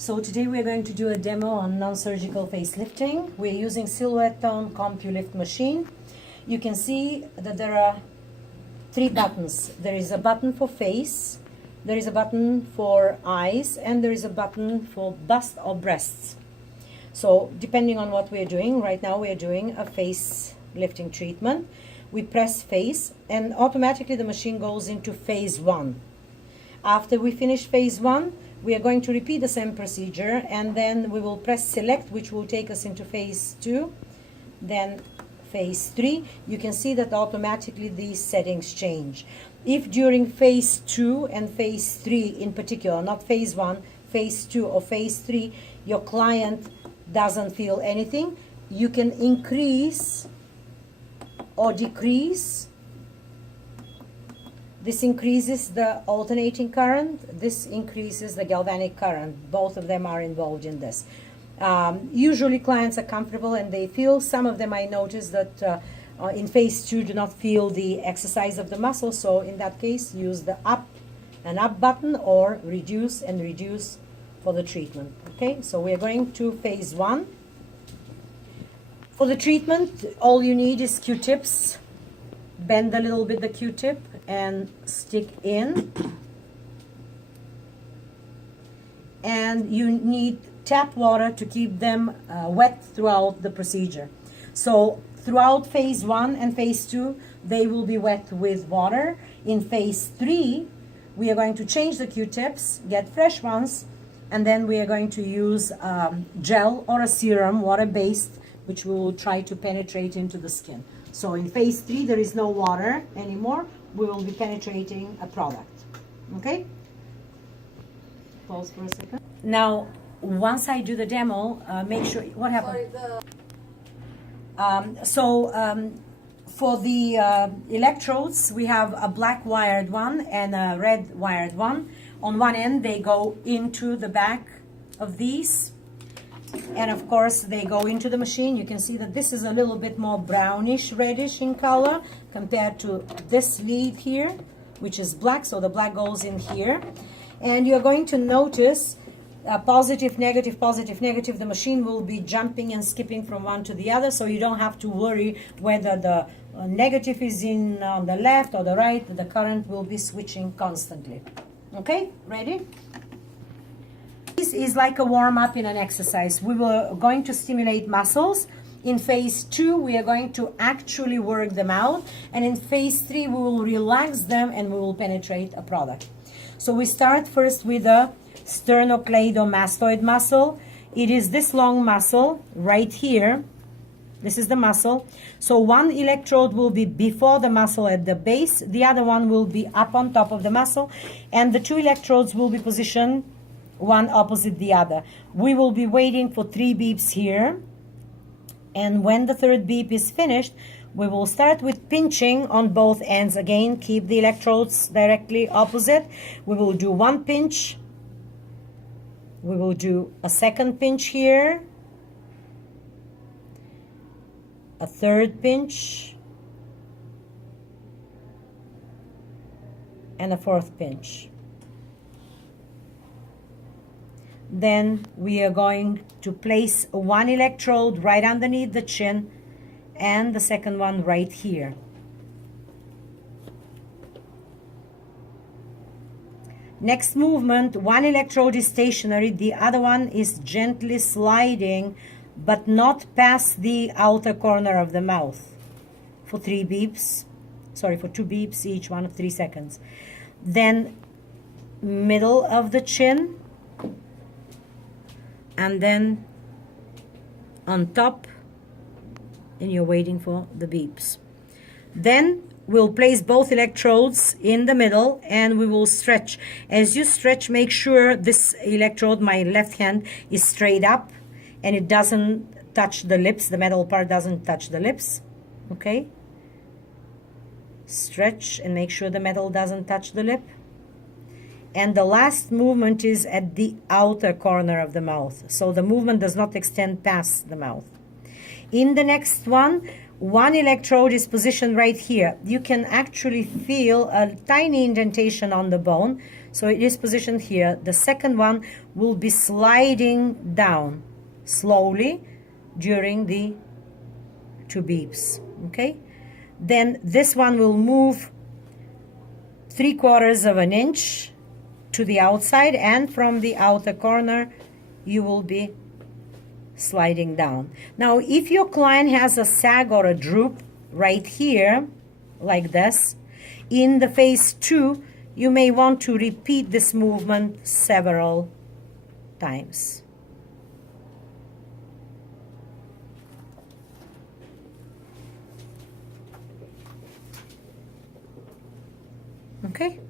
So today we're going to do a demo on non-surgical facelifting. We're using Silhouette Tone CompuLift machine. You can see that there are 3 buttons. There is a button for face, there is a button for eyes, and there is a button for bust or breasts. So depending on what we're doing, right now we're doing a face lifting treatment. We press face and automatically the machine goes into phase 1. After we finish phase 1, we are going to repeat the same procedure, and then we will press select, which will take us into phase 2, then phase 3. You can see that automatically these settings change. If during phase 2 and phase 3 in particular, not phase 1, phase 2 or phase 3, your client doesn't feel anything, you can increase or decrease. This increases the alternating current, this increases the galvanic current. Both of them are involved in this. Usually clients are comfortable and they feel. Some of them I notice that in phase 2 do not feel the exercise of the muscle, so in that case use the up button or reduce and reduce for the treatment. Okay, so we're going to phase 1. For the treatment, all you need is Q-tips. Bend a little bit the Q-tip and stick in. And you need tap water to keep them wet throughout the procedure. So throughout phase 1 and phase 2, they will be wet with water. In phase 3, we are going to change the Q-tips, get fresh ones, and then we are going to use gel or a serum, water-based, which we will try to penetrate into the skin. So in phase 3, there is no water anymore. We will be penetrating a product. Okay? Pause for a second. Now, once I do the demo, make sure... What happened? For the electrodes, we have a black wired one and a red wired one. On one end, they go into the back of these. And of course they go into the machine. You can see that this is a little bit more brownish reddish in color compared to this lead here, which is black, so the black goes in here. And you're going to notice positive, negative, positive, negative. The machine will be jumping and skipping from one to the other, so you don't have to worry whether the negative is in on the left or the right. The current will be switching constantly. Okay, ready? This is like a warm-up in an exercise. We were going to stimulate muscles. In phase 2, we are going to actually work them out. And in phase 3, we will relax them and we will penetrate a product. So we start first with the sternocleidomastoid muscle. It is this long muscle right here. This is the muscle. So one electrode will be before the muscle at the base. The other one will be up on top of the muscle. And the 2 electrodes will be positioned one opposite the other. We will be waiting for 3 beeps here, and when the 3rd beep is finished, we will start with pinching on both ends. Again, keep the electrodes directly opposite. We will do 1 pinch, we will do a 2nd pinch here, a 3rd pinch, and a 4th pinch. Then we are going to place 1 electrode right underneath the chin and the 2nd one right here. Next movement, 1 electrode is stationary, the other one is gently sliding but not past the outer corner of the mouth for 2 beeps, each one of 3 seconds. Then middle of the chin, and then on top, and you're waiting for the beeps. Then we'll place both electrodes in the middle and we will stretch. As you stretch, make sure this electrode, my left hand, is straight up and it doesn't touch the lips. The metal part doesn't touch the lips. Okay? Stretch and make sure the metal doesn't touch the lip. And the last movement is at the outer corner of the mouth. So the movement does not extend past the mouth. In the next one, 1 electrode is positioned right here. You can actually feel a tiny indentation on the bone. So it is positioned here. The second one will be sliding down slowly during the 2 beeps. Okay? Then this one will move 3/4 of an inch to the outside, and from the outer corner you will be sliding down. Now, if your client has a sag or a droop right here, like this, in the phase 2, you may want to repeat this movement several times. Okay?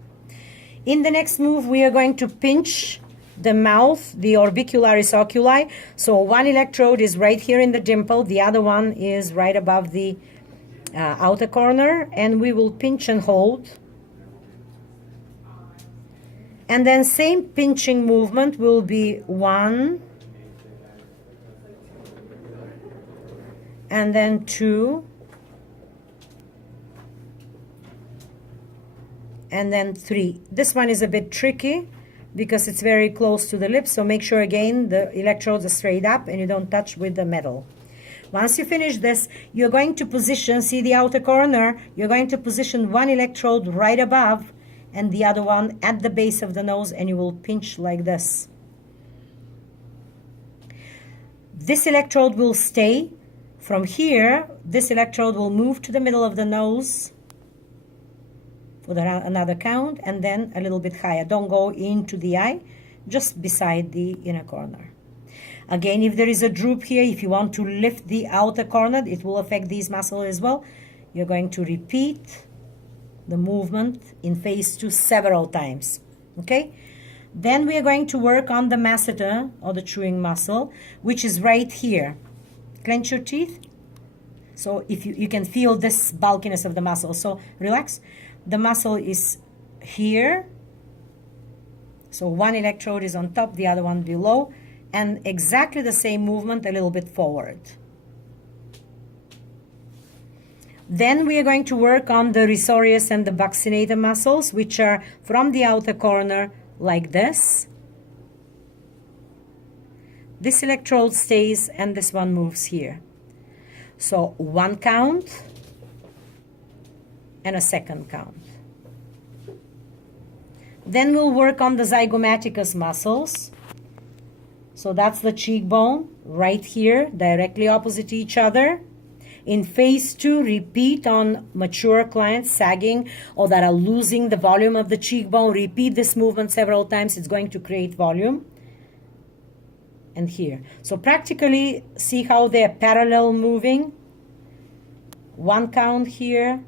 In the next move, we are going to pinch the mouth, the orbicularis oculi. So one electrode is right here in the dimple, the other one is right above the outer corner, and we will pinch and hold. And then same pinching movement will be 1, and then 2, and then 3. This one is a bit tricky because it's very close to the lips, so make sure again the electrodes are straight up and you don't touch with the metal. Once you finish this, you're going to position, see the outer corner, you're going to position one electrode right above and the other one at the base of the nose, and you will pinch like this. This electrode will stay. From here, this electrode will move to the middle of the nose for another count, and then a little bit higher. Don't go into the eye, just beside the inner corner. Again, if there is a droop here, if you want to lift the outer corner, it will affect these muscles as well. You're going to repeat the movement in phase 2 several times. Okay? Then we are going to work on the masseter, or the chewing muscle, which is right here. Clench your teeth. So if you can feel this bulkiness of the muscle. So relax. The muscle is here. So one electrode is on top, the other one below. And exactly the same movement, a little bit forward. Then we are going to work on the risorius and the buccinator muscles, which are from the outer corner like this. This electrode stays and this one moves here. So 1 count and a 2nd count. Then we'll work on the zygomaticus muscles. So that's the cheekbone right here, directly opposite each other. In phase 2, repeat on mature clients sagging or that are losing the volume of the cheekbone. Repeat this movement several times. It's going to create volume. And here. So practically see how they're parallel moving. 1 count here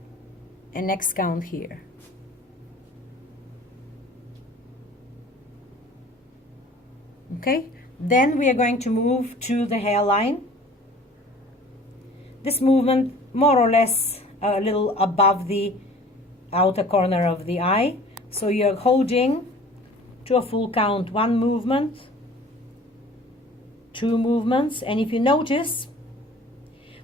and next count here. Okay? Then we are going to move to the hairline. This movement more or less a little above the outer corner of the eye. So you're holding to a full count. 1 movement, 2 movements, and if you notice,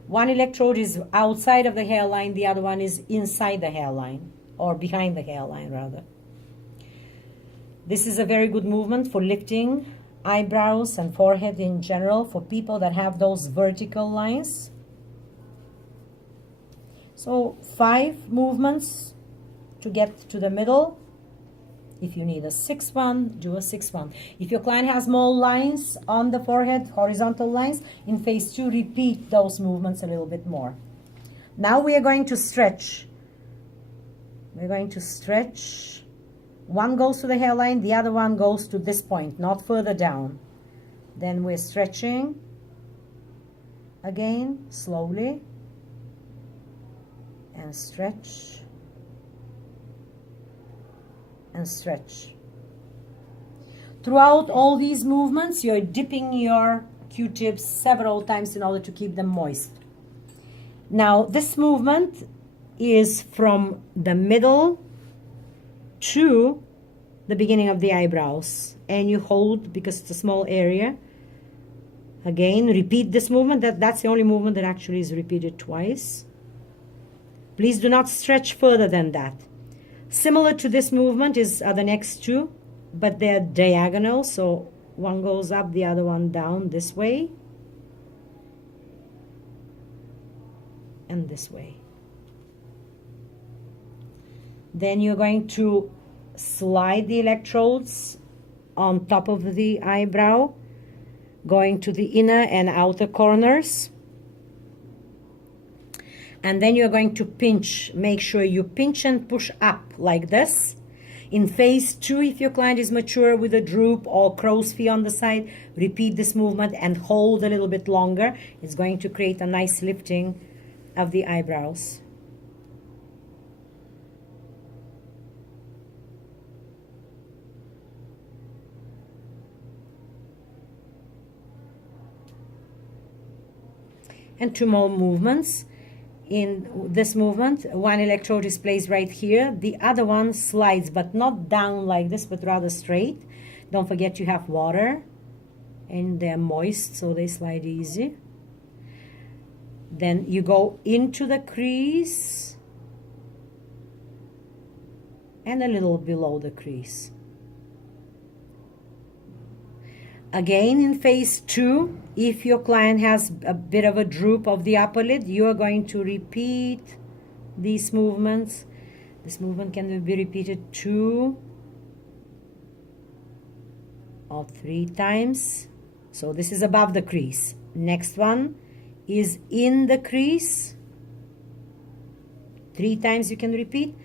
one electrode is outside of the hairline, the other one is inside the hairline, or behind the hairline rather. This is a very good movement for lifting eyebrows and forehead in general for people that have those vertical lines. So 5 movements to get to the middle. If you need a 6th one, do a 6th one. If your client has more lines on the forehead, horizontal lines, in phase 2, repeat those movements a little bit more. Now we are going to stretch. We're going to stretch. One goes to the hairline, the other one goes to this point, not further down. Then we're stretching. Again, slowly. And stretch. And stretch. Throughout all these movements, you're dipping your Q-tips several times in order to keep them moist. Now, this movement is from the middle to the beginning of the eyebrows, and you hold because it's a small area. Again, repeat this movement. That's the only movement that actually is repeated twice. Please do not stretch further than that. Similar to this movement are the next 2. but they're diagonal, so one goes up, the other one down this way and this way. Then you're going to slide the electrodes on top of the eyebrow, going to the inner and outer corners. And then you're going to pinch. Make sure you pinch and push up like this. In phase 2, if your client is mature with a droop or crow's feet on the side, repeat this movement and hold a little bit longer. It's going to create a nice lifting of the eyebrows. And 2 more movements. In this movement, one electrode is placed right here. The other one slides, but not down like this, but rather straight. Don't forget you have water, and they're moist, so they slide easy. Then you go into the crease and a little below the crease. Again, in phase 2, if your client has a bit of a droop of the upper lid, you are going to repeat these movements. This movement can be repeated 2 or 3 times. So this is above the crease. Next one is in the crease. 3 times you can repeat,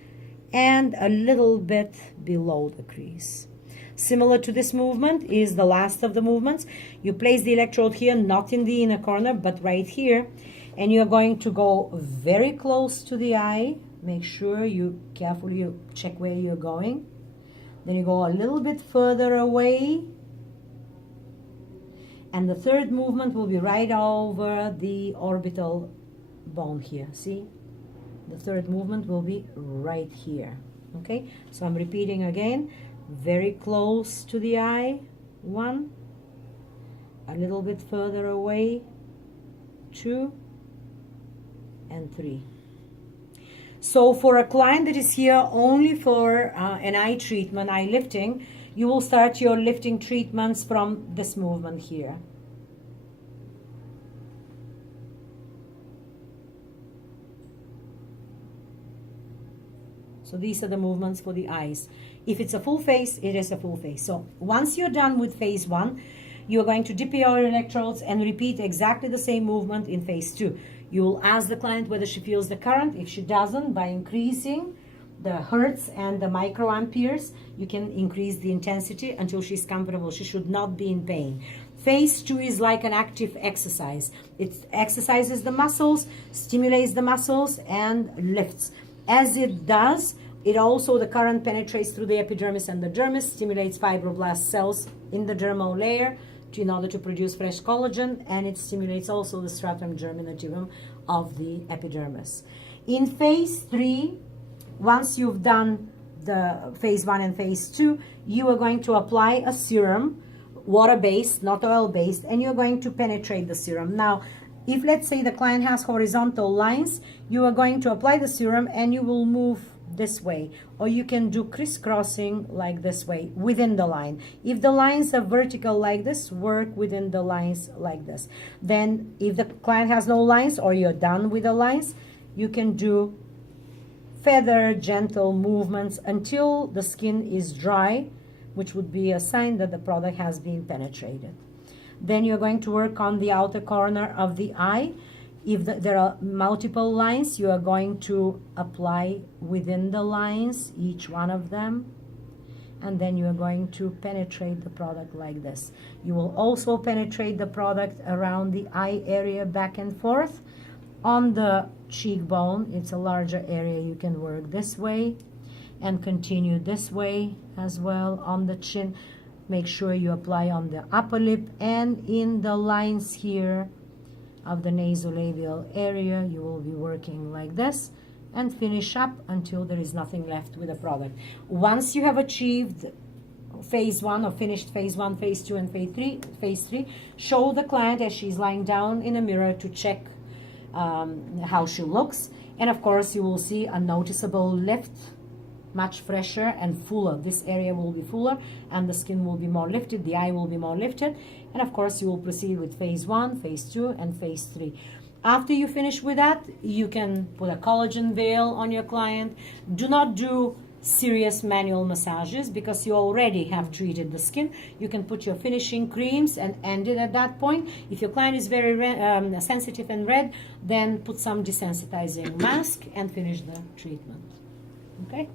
and a little bit below the crease. Similar to this movement is the last of the movements. You place the electrode here, not in the inner corner, but right here. And you're going to go very close to the eye. Make sure you carefully check where you're going. Then you go a little bit further away. And the third movement will be right over the orbital bone here. See? The third movement will be right here. Okay? So I'm repeating again. Very close to the eye, 1, a little bit further away, 2, and 3. So for a client that is here only for an eye treatment, eye lifting, you will start your lifting treatments from this movement here. So these are the movements for the eyes. If it's a full face, it is a full face. So once you're done with phase 1, you're going to dip your electrodes and repeat exactly the same movement in phase 2. You will ask the client whether she feels the current. If she doesn't, by increasing the hertz and the microamperes, you can increase the intensity until she's comfortable. She should not be in pain. Phase 2 is like an active exercise. It exercises the muscles, stimulates the muscles, and lifts. As it does, it also, the current penetrates through the epidermis and the dermis, stimulates fibroblast cells in the dermal layer in order to produce fresh collagen, and it stimulates also the stratum germinativum of the epidermis. In phase 3, once you've done the phase 1 and phase 2, you are going to apply a serum, water-based, not oil-based, and you're going to penetrate the serum. Now, if let's say the client has horizontal lines, you are going to apply the serum and you will move this way, or you can do crisscrossing like this way within the line. If the lines are vertical like this, work within the lines like this. Then if the client has no lines or you're done with the lines, you can do feather gentle movements until the skin is dry, which would be a sign that the product has been penetrated. Then you're going to work on the outer corner of the eye. If there are multiple lines, you are going to apply within the lines, each one of them, and then you are going to penetrate the product like this. You will also penetrate the product around the eye area back and forth. On the cheekbone, it's a larger area, you can work this way and continue this way as well. On the chin, make sure you apply on the upper lip and in the lines here of the nasolabial area. You will be working like this and finish up until there is nothing left with the product. Once you have achieved phase 1 or finished phase 1, phase 2, and phase 3, show the client as she's lying down in a mirror to check how she looks. And of course, you will see a noticeable lift much fresher and fuller. This area will be fuller and the skin will be more lifted, the eye will be more lifted, and of course you will proceed with phase 1, phase 2, and phase 3. After you finish with that, you can put a collagen veil on your client. Do not do serious manual massages because you already have treated the skin. You can put your finishing creams and end it at that point. If your client is very sensitive and red, then put some desensitizing mask and finish the treatment. Okay?